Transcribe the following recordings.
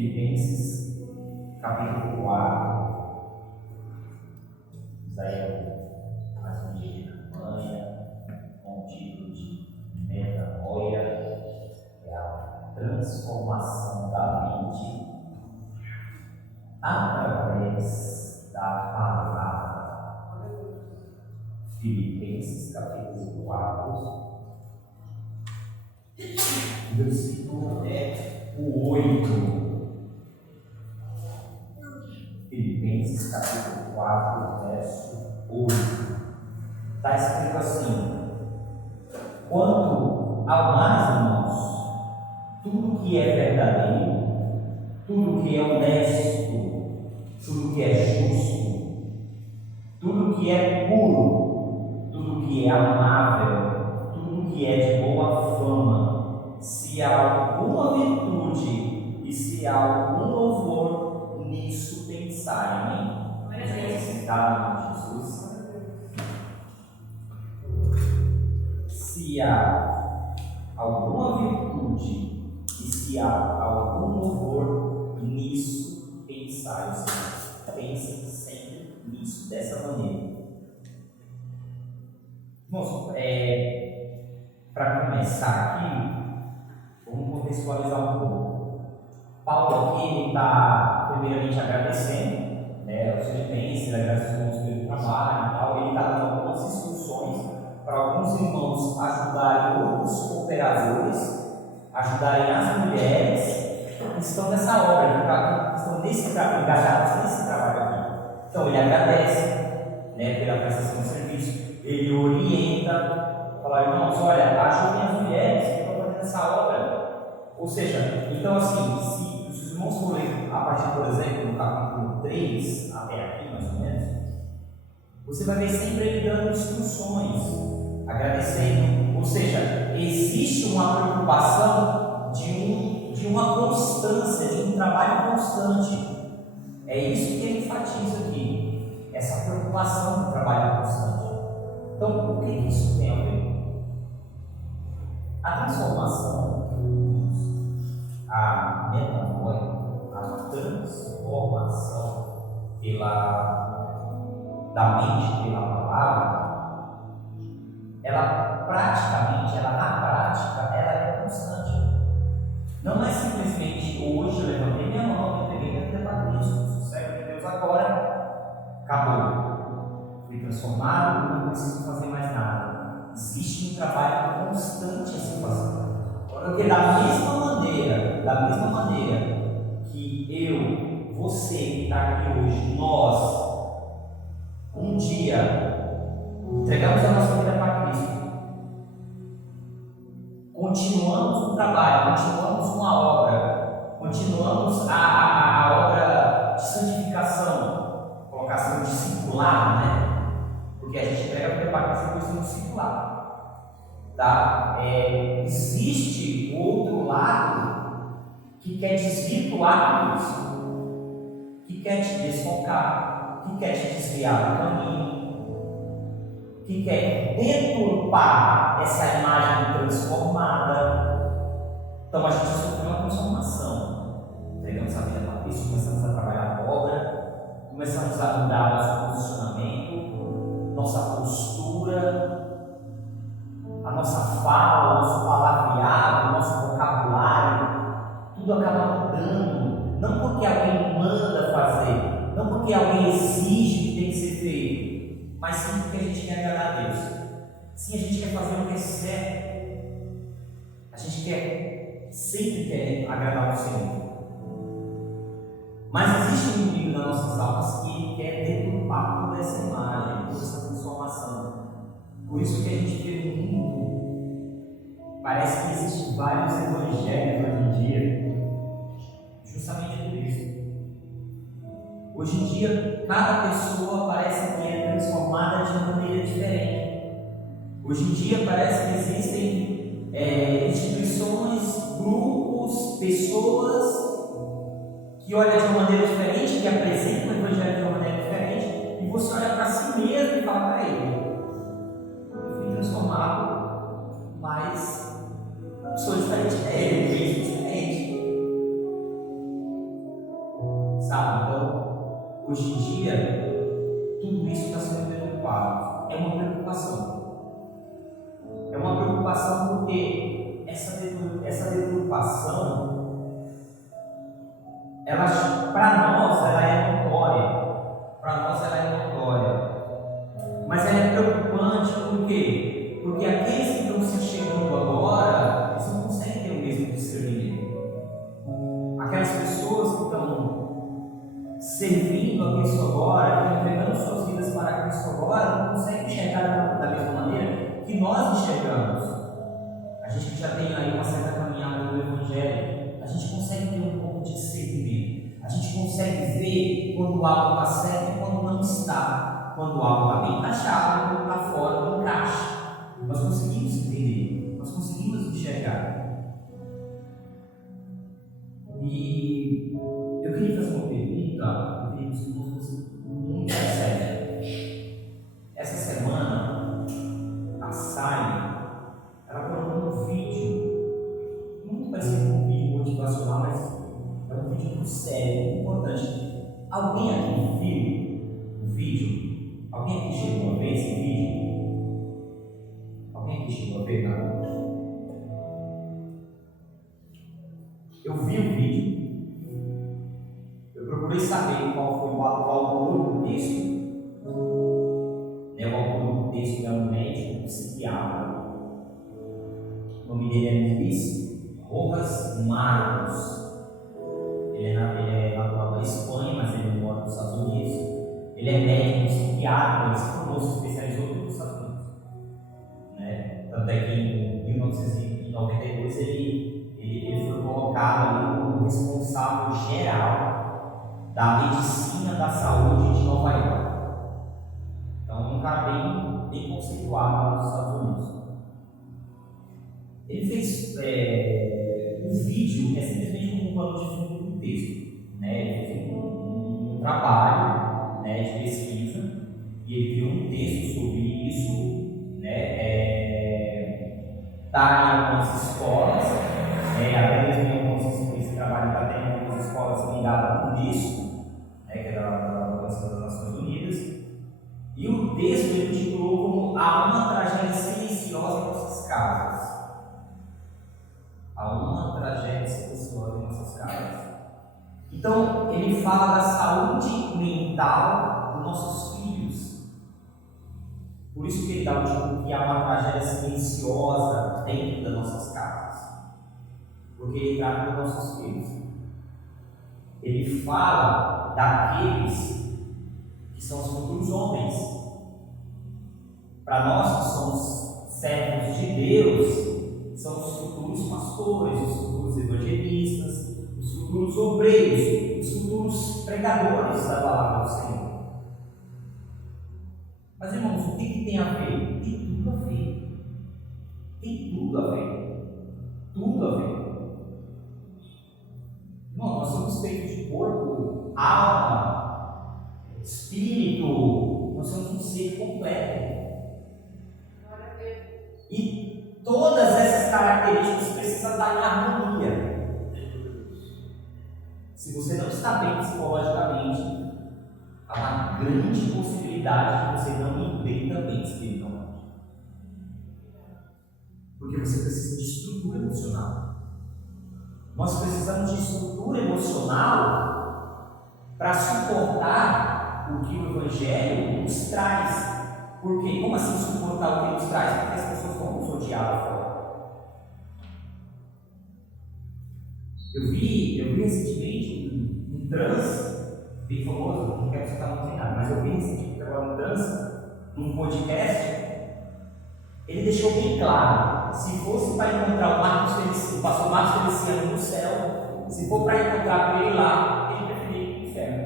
Filipenses, capítulo 4. Isaías, mais um dia de campanha, com o título de Metanoia, é a transformação da mente através da palavra. Filipenses, capítulo 4, o versículo é o 8. Filipenses capítulo 4, verso 8. Está escrito assim: quanto ao mais, irmãos, tudo que é verdadeiro, tudo que é honesto, tudo que é justo, tudo que é puro, tudo que é amável, tudo que é de boa fama, se há alguma virtude e se há algum louvor, nisso pensai. Amém? Necessitado de Jesus. Se há alguma virtude e se há algum louvor, nisso pensai. Ou seja, pensem sempre nisso, dessa maneira. Irmãos, para começar aqui, vamos contextualizar um pouco. Paulo aqui está primeiramente agradecendo, os filipenses, agradecendo os irmãos pelo trabalho e tal. Ele está dando algumas instruções para alguns irmãos ajudarem outros cooperadores, ajudarem as mulheres que estão nessa obra, que estão engajados nesse trabalho aqui. Então ele agradece pela prestação de serviço, ele orienta, fala: irmãos, olha, ajudem as mulheres que estão fazendo essa obra. Ou seja, então assim, se os irmãos forem a partir, por exemplo, do capítulo 3 até aqui, mais ou menos, você vai ver sempre ele dando instruções, agradecendo. Ou seja, existe uma preocupação de uma constância, de um trabalho constante. É isso que ele enfatiza aqui, essa preocupação do trabalho constante. Então, o que isso tem a ver? A transformação, a metanoia, a transformação da mente pela palavra, ela na prática, ela é constante. Não é simplesmente hoje eu levantei minha mão, eu entreguei minha vida para Cristo, sou servo de Deus agora, acabou, fui transformado, não preciso fazer mais nada. Existe um trabalho constante a se fazer. Porque da mesma maneira que eu, você que está aqui hoje, nós, um dia entregamos a nossa vida para Cristo, continuamos o trabalho, continuamos uma obra, continuamos a obra de santificação, colocação discipulado, porque a gente entrega a vida para Cristo depois de um discipulado. Tá? Existe outro lado que quer desvirtuar isso, que quer te desfocar, que quer te desviar do caminho, que quer deturpar essa imagem transformada. Então a gente sofreu uma transformação, entregamos a vida para Cristo, começamos a trabalhar a obra, começamos a mudar nosso posicionamento, nossa postura, a nossa fala, o nosso palavreado, o nosso vocabulário, tudo acaba mudando. Não porque alguém manda fazer, não porque alguém exige que tem que ser feito, mas sim porque a gente quer agradar a Deus. Sim, a gente quer fazer o que é certo. A gente sempre quer agradar o Senhor. Mas existe um inimigo nas nossas almas que quer deturpar toda essa imagem, toda essa transformação. Por isso que a gente vê no mundo, parece que existem vários evangelhos hoje em dia, justamente por isso. Hoje em dia, cada pessoa parece que é transformada de uma maneira diferente. Hoje em dia, parece que existem instituições, grupos, pessoas que olham de uma maneira diferente, que apresentam o evangelho de uma maneira diferente, e você olha para si mesmo e fala: peraí, transformado, mas sou diferente dele, eu penso diferente. dia, tudo isso está sendo preocupado. É uma preocupação. É uma preocupação porque essa deturpação, para nós, ela é notória. Para nós, ela é notória. Mas ela é preocupante por quê? Porque aqueles que estão se chegando agora, eles não conseguem ter o mesmo discernimento. Aquelas pessoas que estão servindo a Cristo agora, que estão entregando suas vidas para Cristo agora, não conseguem enxergar da mesma maneira que nós enxergamos. A gente que já tem aí uma certa caminhada no Evangelho, a gente consegue ter um pouco de discernimento. A gente consegue ver quando algo está certo e quando não está. Quando algo está bem encaixado e quando está fora do encaixe. Nós conseguimos entender, nós conseguimos enxergar. E eu queria fazer uma pergunta, eu queria que os irmãos fossem muito sérios. Essa semana, a Sai, ela colocou um vídeo, muito parecido com um vídeo motivacional, mas é um vídeo muito sério, muito importante. Alguém aqui viu o vídeo? Alguém aqui chegou a ver esse vídeo? Alguém aqui chegou a ver? Não? Eu vi o vídeo, eu procurei saber qual foi o autor do texto. O autor do texto é um médico, um psiquiatra. O nome dele é Luiz Rojas Marcos. Ele é natural da Espanha, mas ele mora nos Estados Unidos. Ele é médico, psiquiatra, ele se formou, se especializou nos Estados Unidos. Tanto é que em 1992 ele foi colocado ali como responsável geral da medicina da saúde de Nova York. Então, um cara bem conceituado lá nos Estados Unidos. Ele fez um vídeo, é simplesmente um pano de fundo do texto. Ele fez um trabalho de pesquisa e ele criou um texto sobre isso. Está em algumas escolas, até mesmo em algumas esse trabalho está tendo em algumas escolas ligadas à Unesco, que é da Organização das Nações Unidas, e o texto ele titulou como "Há uma tragédia silenciosa em nossas casas". Há uma tragédia silenciosa em nossas casas. Então, ele fala da saúde mental dos nossos filhos. Por isso que ele dá o título que há uma tragédia silenciosa dentro das nossas casas. Porque ele trata dos nossos filhos. Ele fala daqueles que são os futuros homens. Para nós que somos servos de Deus, são os futuros pastores, os futuros evangelistas, os futuros obreiros, os futuros pregadores da palavra do Senhor. Mas, irmãos, o que tem a ver? Tem tudo a ver. Tem tudo a ver. Tudo a ver. Irmão, nós somos feitos de corpo, alma, espírito. Nós somos um ser completo. E todas essas características precisam estar em harmonia. Se você não está bem psicologicamente, há uma grande possibilidade de você não ir bem também espiritualmente. Porque você precisa de estrutura emocional. Nós precisamos de estrutura emocional para suportar o que o Evangelho nos traz. Por quê? Como assim suportar o que ele nos traz? Porque as pessoas vão nos odiar lá fora. Eu vi recentemente um trans bem famoso, não quero citar muito nada, mas eu vi recentemente agora um trans num podcast. Ele deixou bem claro: se fosse para encontrar o pastor Marcos Feliciano no céu, se for para encontrar com ele lá, ele preferia ir para o inferno.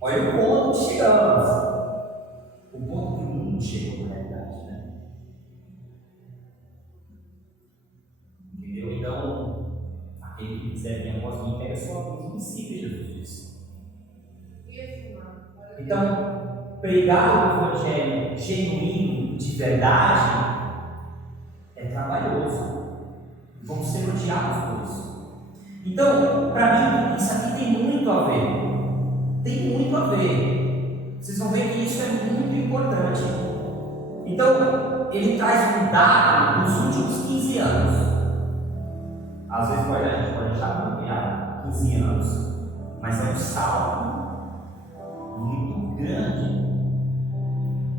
Olha o ponto que chegamos. O ponto que o mundo chegou na realidade, né? Entendeu? Então, aquele que quiser vir após mim, pega a sua cruz e siga, Jesus disse. Então, pregar o Evangelho genuíno, de verdade, é trabalhoso. Vamos ser odiados por isso. Então, para mim, isso aqui tem muito a ver. a ver. Vocês vão ver que isso é muito importante. Então, ele traz um dado nos últimos 15 anos. Às vezes a gente pode achar bloqueado 15 anos, mas é um salto muito grande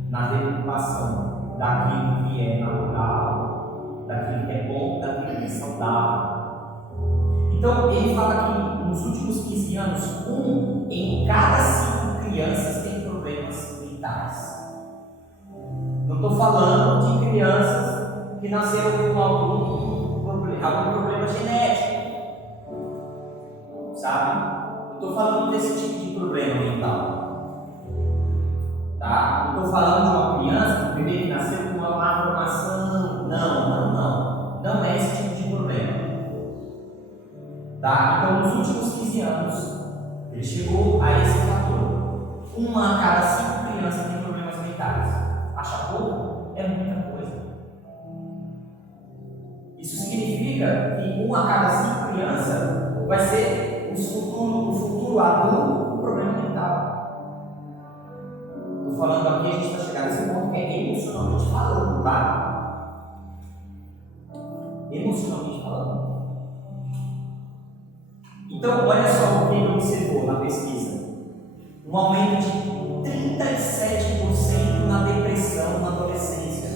na deturpação daquilo que é natural, daquilo que é bom, daquilo que é saudável. Então, ele fala que nos últimos 15 anos, 1 em cada 5 crianças tem problemas mentais. Não estou falando de crianças que nasceram com algum problema genético, sabe? Estou falando desse tipo de problema mental, tá? Não estou falando de uma criança, um bebê que nasceu com uma má formação, não é esse tipo de problema, tá? Então, nos últimos 15 anos, ele chegou a esse fator: 1 a cada 5 crianças tem problemas mentais. Acha pouco? É muita coisa. Isso significa que 1 a cada 5 crianças vai ser o futuro adulto com problema mental. Estou falando aqui, a gente vai chegar nesse ponto que é emocionalmente falando, tá? Emocionalmente falando. Então, olha só o que ele observou na pesquisa: um aumento de 37% na depressão na adolescência.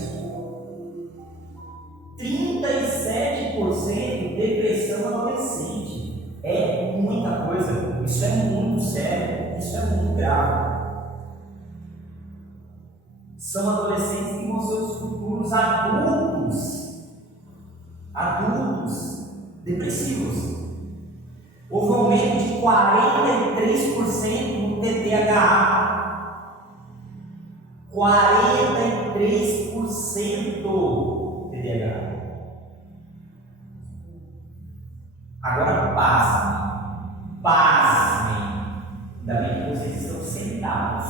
37% depressão adolescente. É muita coisa. Isso é muito sério. Isso é muito grave. São adolescentes que vão ser os futuros adultos depressivos. Houve um aumento de 43% no TDAH. 43% TDAH. Agora pasmem. Ainda bem que vocês estão sentados.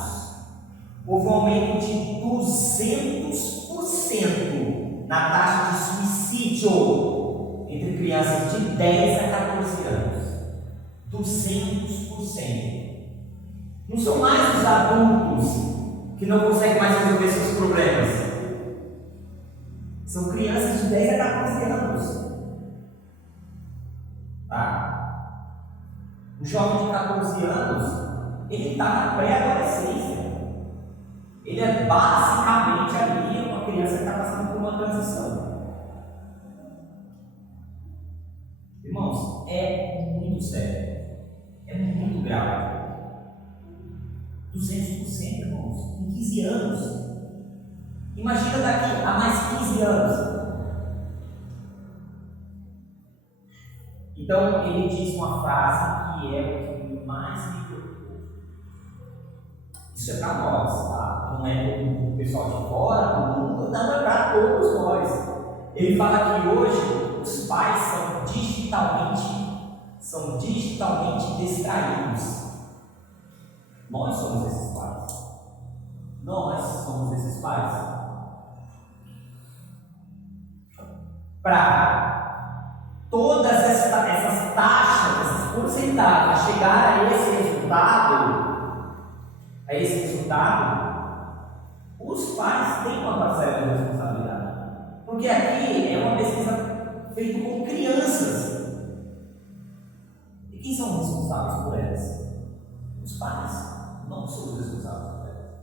Houve um aumento de 200% na taxa de suicídio entre crianças de 10 a 14 anos. 200%. Não são mais os adultos que não conseguem mais resolver seus problemas. São crianças de 10 a 14 anos. Tá? O jovem de 14 anos, ele está na pré-adolescência. Ele é basicamente ali uma criança que está passando por uma transição. Irmãos, é muito sério. É muito grave. 200%, irmãos, em 15 anos. Imagina daqui a mais 15 anos. Então, ele diz uma frase que é o que mais me preocupa. Isso é para nós, tá? Não é para o pessoal de fora, do mundo, não, é para todos nós. Ele fala que hoje os pais são digitalmente distraídos. Nós somos esses pais. Para todas essas taxas, essas porcentagens chegar a esse resultado, os pais têm uma parcela de responsabilidade. Porque aqui é uma pesquisa feita com crianças. E quem são os responsáveis por elas? Os pais. Não somos responsáveis por elas.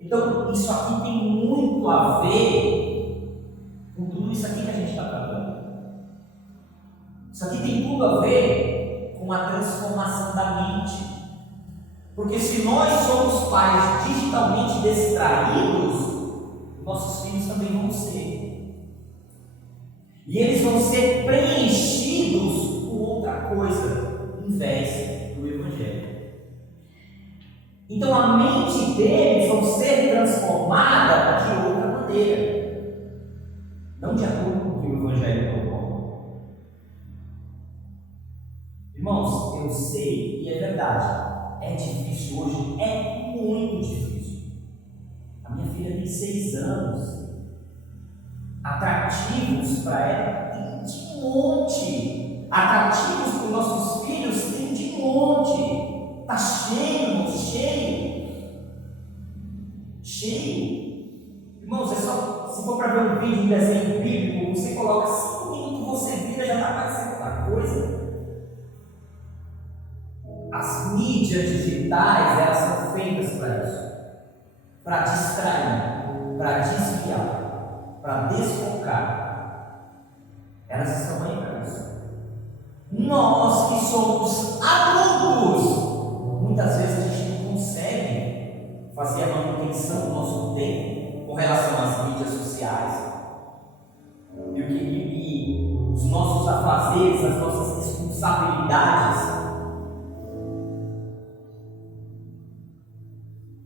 Então, isso aqui tem muito a ver com tudo isso aqui que a gente está tratando. Isso aqui tem tudo a ver com a transformação da mente. Porque se nós somos pais digitalmente distraídos, nossos filhos também vão ser. E eles vão ser preenchidos com outra coisa, em vez do Evangelho. Então a mente deles vai ser transformada de outra maneira. Não de acordo com o que o Evangelho propõe. Irmãos, eu sei, e é verdade, é difícil hoje, é muito difícil. A minha filha tem 6 anos. Atrativos para ela tem de monte. Atrativos para os nossos filhos tem de monte. cheio. Irmãos, é só, se for para ver um vídeo, um desenho bíblico, você coloca 5 minutos, você vira, já está aparecendo outra coisa. As mídias digitais, elas são feitas para isso, para distrair, para desviar, para desfocar. Elas estão aí para isso. Nós que somos adultos, muitas vezes a gente não consegue fazer a manutenção do nosso tempo com relação às mídias sociais. E os nossos afazeres, as nossas responsabilidades.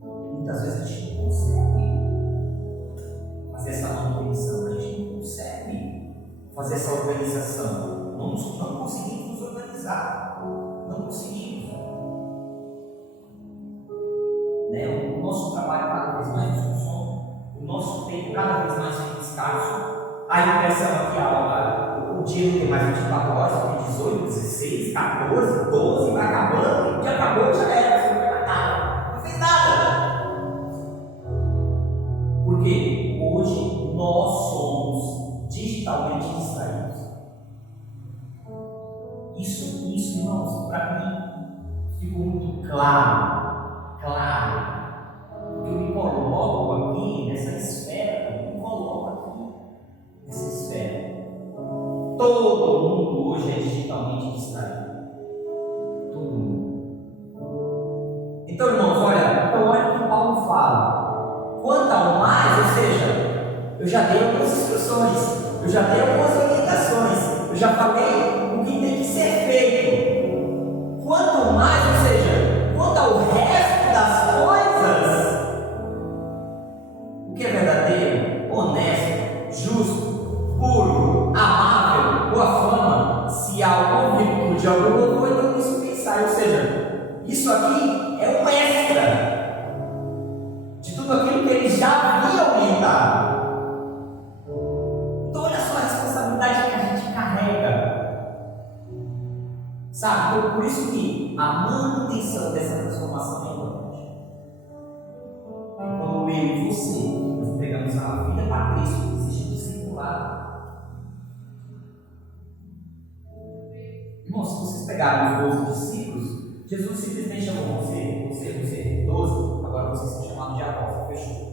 Muitas vezes a gente não consegue fazer essa manutenção, a gente não consegue fazer essa organização. Não conseguimos nos organizar, não conseguimos. O nosso trabalho cada vez mais consome, o nosso tempo cada vez mais fica escasso. A impressão aqui, o dia não tem mais 24 horas, tem 18, 16, 14, 12, vai acabando, o dia acabou, já era, você não vai mais nada, não fez nada. Porque hoje nós somos digitalmente distraídos. Isso, irmãos, para mim ficou muito claro, porque eu me coloco aqui nessa esfera, Todo mundo hoje é digitalmente distraído. Todo mundo. Então, irmãos, olha o que Paulo fala. Quanto ao mais, ou seja, eu já dei algumas instruções, eu já dei algumas orientações, eu já falei o que tem que ser feito. Quanto mais, ou seja, quanto ao resto das coisas, o que é verdadeiro, honesto, justo, puro, amável, boa fama, se há algum vínculo de algum louvor, então isso pensar. Ou seja, isso aqui é um extra de tudo aquilo que ele já havia orientado. Então, olha só a responsabilidade que a gente carrega. Sabe? Então, por isso que a manutenção dessa transformação é importante. Quando eu e você nos entregamos a vida para Cristo, existe discipulado. Irmãos, se vocês pegarem os 12 discípulos, Jesus simplesmente chamou você, 12, agora vocês são chamados de apóstolos, fechou.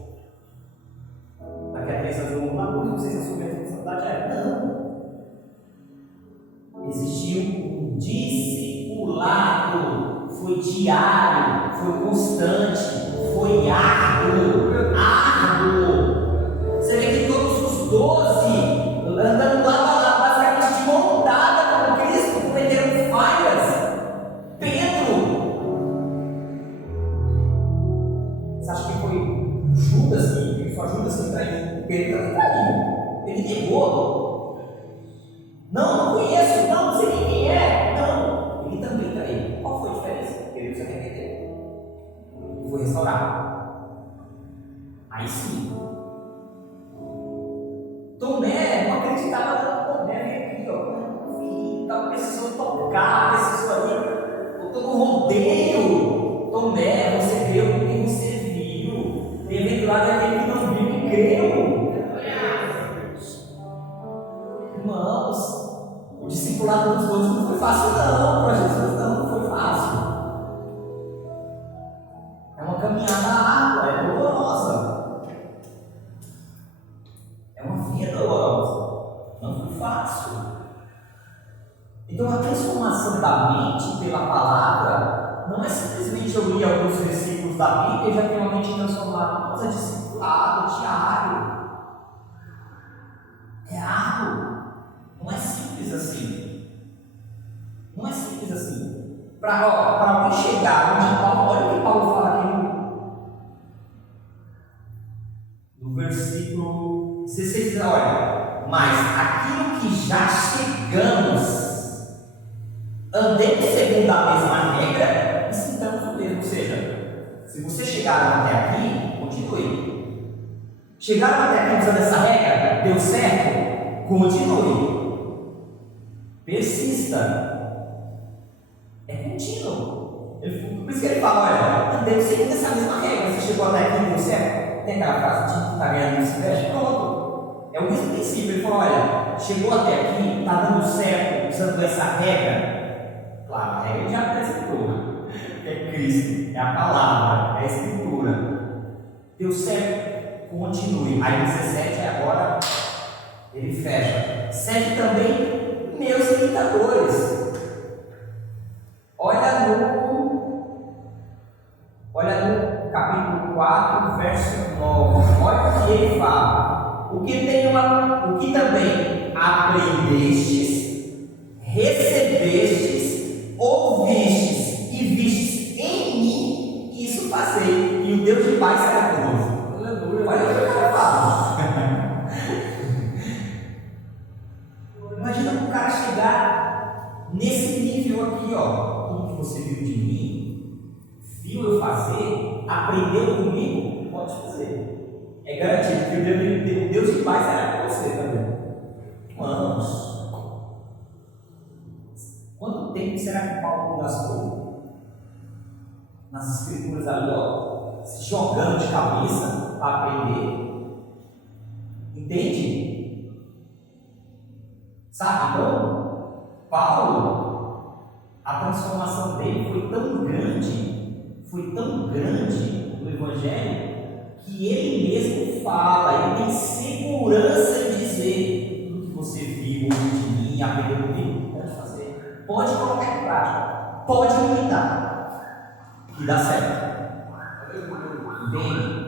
Daqui a 3 anos vão lá, por vocês assumem a responsabilidade? Não. Existiu um discipulado, foi diário, foi constante, foi árduo. Você vê que todos os 12 andando lado a lado, basicamente de montada com Cristo, cometeram falhas. Pedro, você acha que foi Judas que foi Judas que traiu? Pedro também traiu. Ele negou. Não conheço, não sei quem é. Não, ele também traiu. Qual foi a diferença? Pedro se arrependeu e foi restaurado. Aí sim. Tomé não acreditava no Tomé, vem aqui, ó. Precisou tocar, precisou ali. Botou no rodeio. Tomé, você creu porque você viu. Bem-aventurado é aquele que não viu e creu. Irmãos, o discipulado dos outros não foi fácil, não. Para Jesus não foi fácil. É uma caminhada árdua, é dolorosa. Não foi fácil. Então a transformação da mente pela palavra não é simplesmente eu ler alguns versículos da Bíblia e já ter uma mente transformada. Não, é discipulado, diário. É árduo. Não é simples assim. Não é simples assim. Para alguém chegar onde Paulo, olha o que Paulo fala aqui no versículo 16, olha, mas aquilo que já chegamos, andemos segundo a mesma regra e sintamos o mesmo. Ou seja, se você chegaram até aqui, continue. Chegaram até aqui usando essa regra, deu certo? Continue. Persista. É contínuo. Por isso que ele fala, olha, andemos segundo essa mesma regra. Você chegou até aqui, deu certo? tem aquela frase, o time que está ganhando não se veste, pronto. É o mesmo princípio. Ele falou, olha, chegou até aqui, está dando certo, usando essa regra. Claro, a regra já apresentou. É Cristo, é a palavra, é a Escritura. Deu certo, continue. Aí 17 agora ele fecha. Segue também meus imitadores. Olha no capítulo 4, verso 9. Olha o que ele fala. O que também aprendestes, recebestes, ouvistes e vistes em mim, isso fazei, e o Deus de paz será conosco. Aleluia. Olha o que o cara fala. Imagina o cara chegar nesse nível aqui, ó. Tudo que você viu de mim, viu eu fazer, aprendeu comigo, pode fazer. É garantido que o Deus de paz será com você também. Irmãos, quanto tempo será que Paulo gastou nas escrituras ali, ó, se jogando de cabeça para aprender? Entende? Sabe, então, Paulo, a transformação dele foi tão grande no Evangelho, que ele mesmo fala, ele tem segurança em dizer: tudo que você viu de mim, aprendeu comigo, pode fazer, pode colocar em prática, pode imitar, que dá certo. Entende?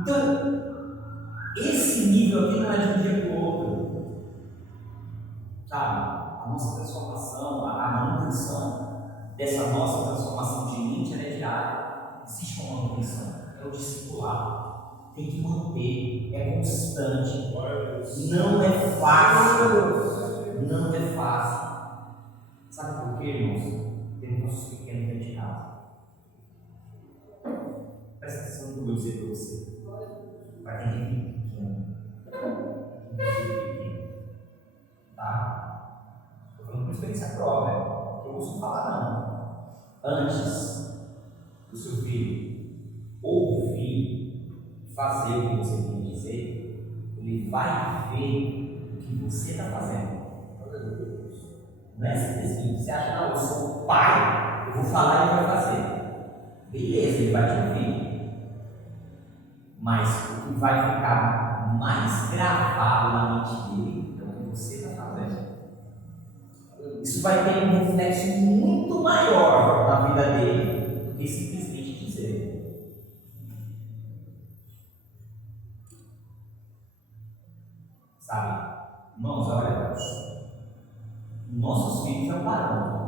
Então, esse nível aqui não é de um dia para o outro, sabe? A nossa transformação, a manutenção dessa nossa transformação de mente é diária. Existe uma manutenção, é o discipular, tem que manter, é constante, não é fácil, não é fácil. Sabe por quê, irmãos? Temos nossos pequenos dentro de casa. Presta atenção no que eu dizer para você. Para quem tem pequeno, tá? Estou falando por experiência própria, que eu ouço falar não. Antes do seu filho ouvir, fazer o que você tem que dizer, ele vai ver o que você está fazendo. Não é simplesmente você acha, não, eu sou o pai, eu vou falar e ele vai fazer. Beleza, ele vai te ouvir. Mas o que vai ficar mais gravado na mente dele é o que você está fazendo. Isso vai ter um reflexo muito maior na vida dele do que simplesmente dizer. Sabe? Irmãos, olha, nossos filhos é um parâmetro.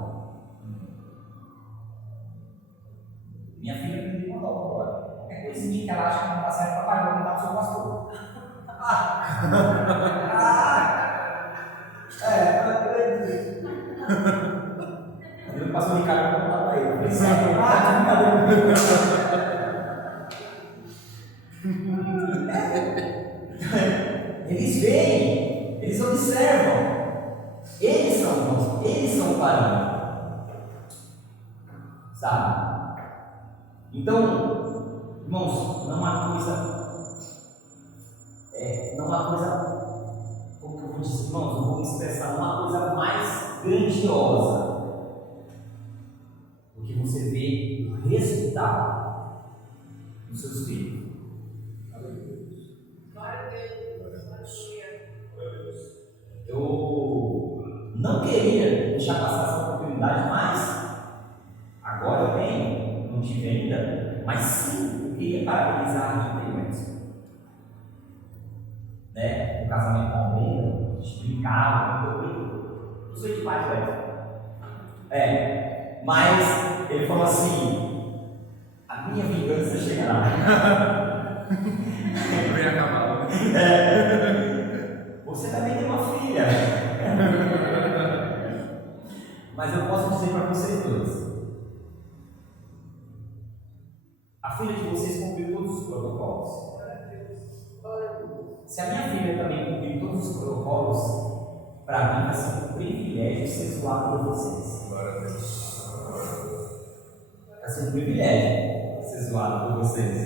Minha filha me mandou agora. Qualquer coisinha que ela acha que não está certo, papai, vou contar para o seu pastor. Eu acredito. O pastor Ricardo vai contar para ele. Eles veem, eles observam, eles são o parâmetro, sabe? Então, irmãos, não há coisa, como que eu vou dizer, irmãos, eu vou me expressar, não há coisa mais grandiosa do que você ver o resultado dos seus filhos. Eu não queria deixar passar essa oportunidade, mas agora eu tenho, não tive ainda, mas sim, eu queria parabenizar a gente mesmo. Né? No casamento com a Almeida, a gente brincava, eu sou de paz, velho. Mas ele falou assim: a minha vingança chegará. Eu ia acabar. Você também tem uma filha. Mas eu posso dizer para vocês dois: a filha de vocês cumpriu todos os protocolos. Se a minha filha também cumprir todos os protocolos, para mim vai ser um privilégio ser zoado por vocês. Vai ser um privilégio ser zoado por vocês.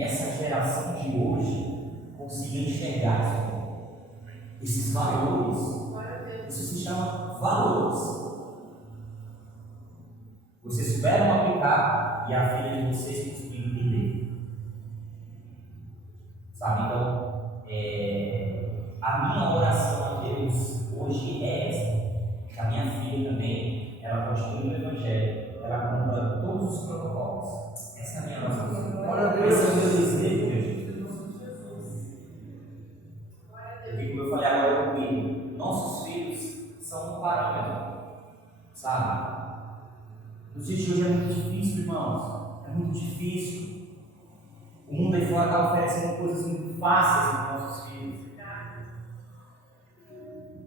que essa geração de hoje consiga enxergar esses valores. Isso se chama valores. Vocês souberam aplicar e a vida de vocês conseguiram entender. Sabe? Então, a minha oração a Deus hoje é essa. Que a minha filha também, ela continue no Evangelho, ela cumpra todos os protocolos. Essa é a minha oração. Esse é o meu desejo, Jesus. E como eu falei agora comigo, nossos filhos são um parâmetro, sabe? Nos dias de hoje é muito difícil, irmãos. É muito difícil. O mundo aí fora está oferecendo coisas muito fáceis para os nossos filhos.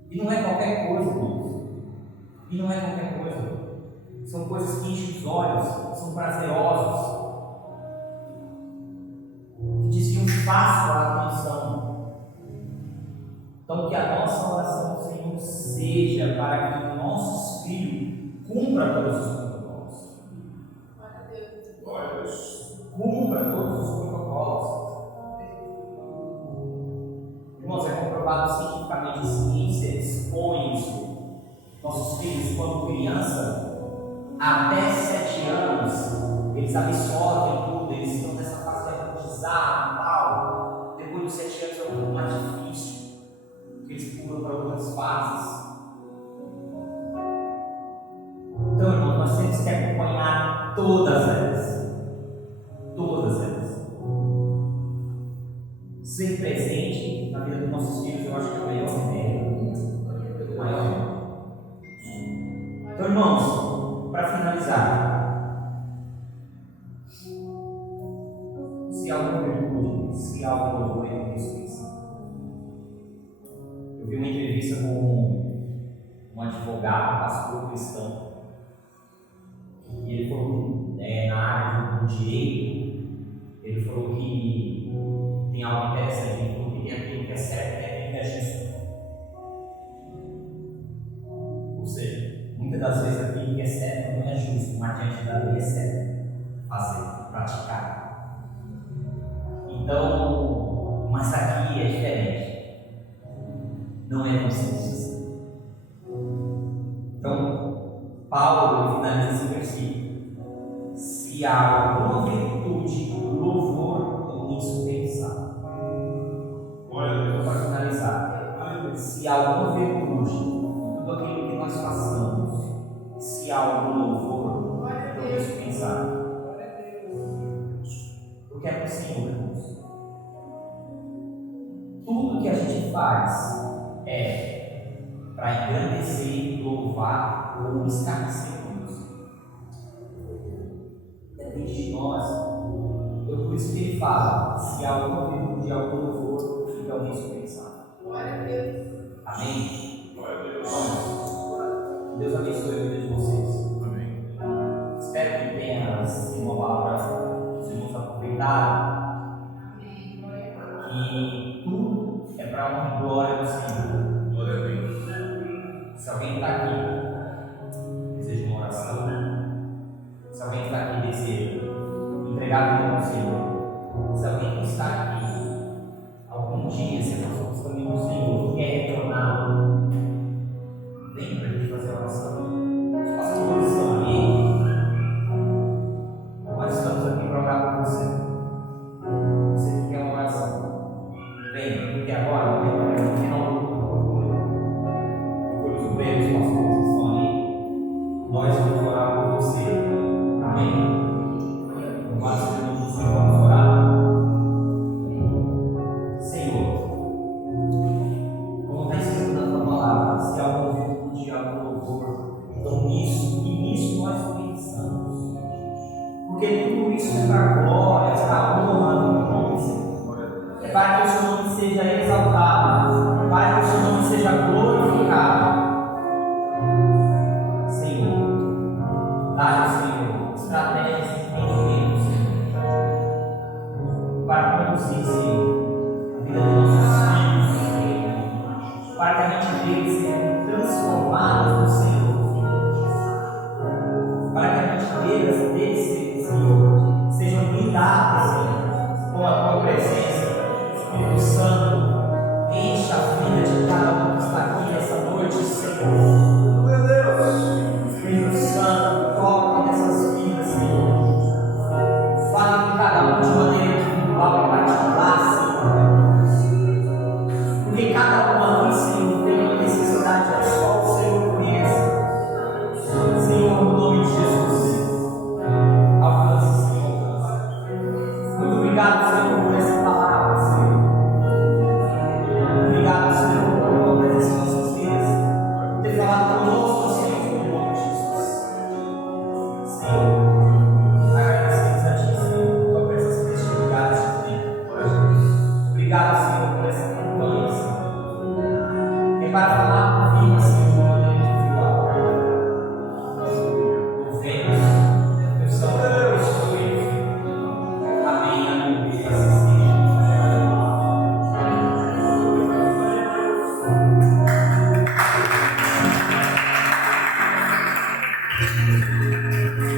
E não é qualquer coisa, irmãos. E não é qualquer coisa. São coisas que enchem os olhos, são prazerosos, que desviam fácil a atenção. Então, que a nossa oração, Senhor, seja para que nossos filhos cumpram todos os protocolos. Cumpra todos os protocolos. Irmãos, é comprovado cientificamente, a ciência expõe isso. Nossos filhos, quando criança, até 7 anos, eles absorvem tudo, eles estão nessa fase de aprendizado e tal. Depois dos 7 anos é um pouco mais difícil, porque eles pulam para outras fases. Então, irmão, nós temos que acompanhar todas elas. Todas elas. Ser presente na vida dos nossos filhos, eu acho que é o melhor remédio. O maior remédio. Então, irmãos, para finalizar, se alguma virtude, se alguma louvor é ressurreição. Eu vi uma entrevista com um advogado, pastor cristão, e ele falou que na área do direito, ele falou que tem algo interessante, ele falou que tem aquilo que é certo e tem aquilo que é justo. Ou seja, muitas das vezes aquilo que é certo não é justo, mas diante da lei é certo fazer, praticar. Então, mas aqui é diferente. Não é tão simples assim. Então, Paulo finaliza esse versículo. Se há alguma virtude, louvor ou nisso pensar. Para finalizar, se há alguma virtude, tudo aquilo que nós façamos, se há algum louvor, então nisso pensar. Porque é para o Senhor, irmãos. Tudo que a gente faz é para engrandecer, louvar ou escarnecer Deus. Depende de nós. Então, por isso que ele fala: se há alguma virtude, algum louvor, então nisso pensar. Glória a Deus. Amém? Glória a Deus. Vamos. Deus abençoe a vida de vocês. Amém. Espero que tenha sido uma palavra que os irmãos aproveitaram. Amém. Glória a Deus. Que tudo é para a honra e glória do Senhor. Glória a Deus. Se alguém está aqui, deseja uma oração. Se alguém está aqui, deseja entregar a vida ao Senhor. Se alguém que está aqui, algum dia, se passou por caminho do Senhor, quer retornar, vem para a gente fazer a oração. Os pastores estão ali. Nós estamos aqui para orar por você. Você que quer uma oração, vem, porque agora, no final do os obreiros, os pastores que estão ali, nós vamos orar por você. Amém? Mas vamos orar. Senhor, como está escrito na tua palavra, se há algum virtude, algum louvor, então nisso, e nisso nós pensamos. Porque tudo isso é para a glória, é para a honra do nome, Senhor. É para que o seu nome seja exaltado, para que o seu nome seja glorificado. Senhor, dá-nos, Senhor, estratégias e entendimento, Senhor, para conduzir, Senhor, a vida dos nossos filhos, para que a mente deles seja transformada no Senhor, para que a mente deles, Senhor, sejam blindadas, Senhor, com a Obrigado,